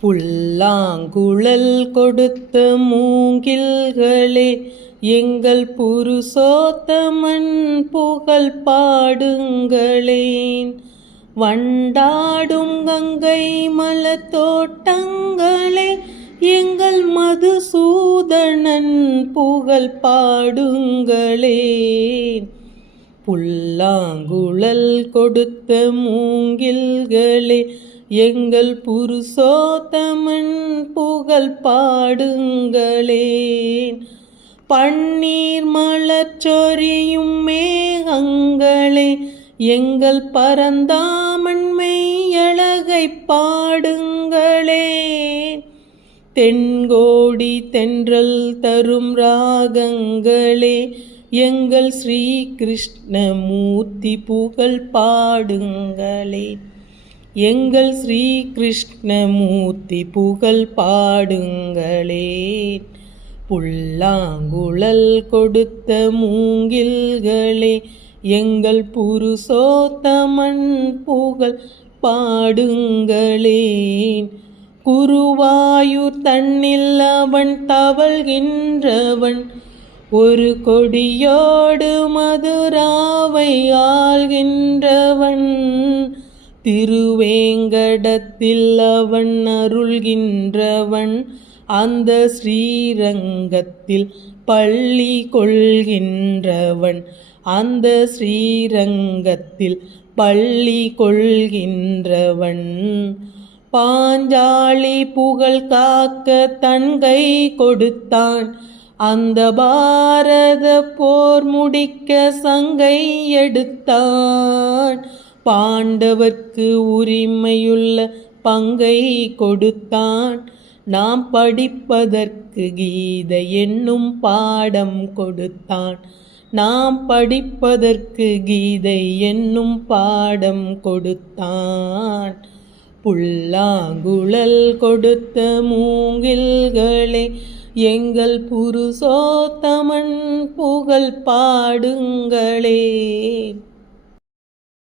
புல்லாங்குழல் கொடுத்த மூங்கில்களே, எங்கள் புருஷோத்தமன் புகழ் பாடுங்களேன். வண்டாடும் கங்கை மலத்தோட்டங்களே, எங்கள் மதுசூதனன் புகழ் பாடுங்களேன். புல்லாங்குழல் கொடுத்த மூங்கில்களே, எங்கள் புருஷோத்தமன் புகழ் பாடுங்களேன். பன்னீர் மலர் சொரியும் மேகங்களே, எங்கள் பரந்தாமன் மெய்யழகை பாடுங்களேன். தென்கோடி தென்றல் தரும் ராகங்களே, எங்கள் ஸ்ரீ கிருஷ்ணமூர்த்தி புகழ் பாடுங்களேன். எங்கள் ஸ்ரீ கிருஷ்ணமூர்த்தி புகழ் பாடுங்களேன். புல்லாங்குழல் கொடுத்த மூங்கில்களே, எங்கள் புருஷோத்தமன் புகழ் பாடுங்களேன். குருவாயூர் தன்னில் அவன் தவழ்கின்றவன், ஒரு கொடியோடு மதுராவை ஆள்கின்றவன். திருவேங்கடத்தில் அவன் அருள்கின்றவன், அந்த ஸ்ரீரங்கத்தில் பள்ளி கொள்கின்றவன். அந்த ஸ்ரீரங்கத்தில் பள்ளி கொள்கின்றவன். பாஞ்சாலி புகழ் காக்க தன் கை கொடுத்தான், அந்த பாரத போர் முடிக்க சங்கை எடுத்தான். பாண்டவர்க்கு உரிமையுள்ள பங்கை கொடுத்தான், நாம் படிப்பதற்கு கீதை என்னும் பாடம் கொடுத்தான். நாம் படிப்பதற்கு கீதை என்னும் பாடம் கொடுத்தான். புல்லாங்குழல் கொடுத்த மூங்கில்களே, எங்கள் புருஷோத்தமன் புகழ் பாடுங்களேன்.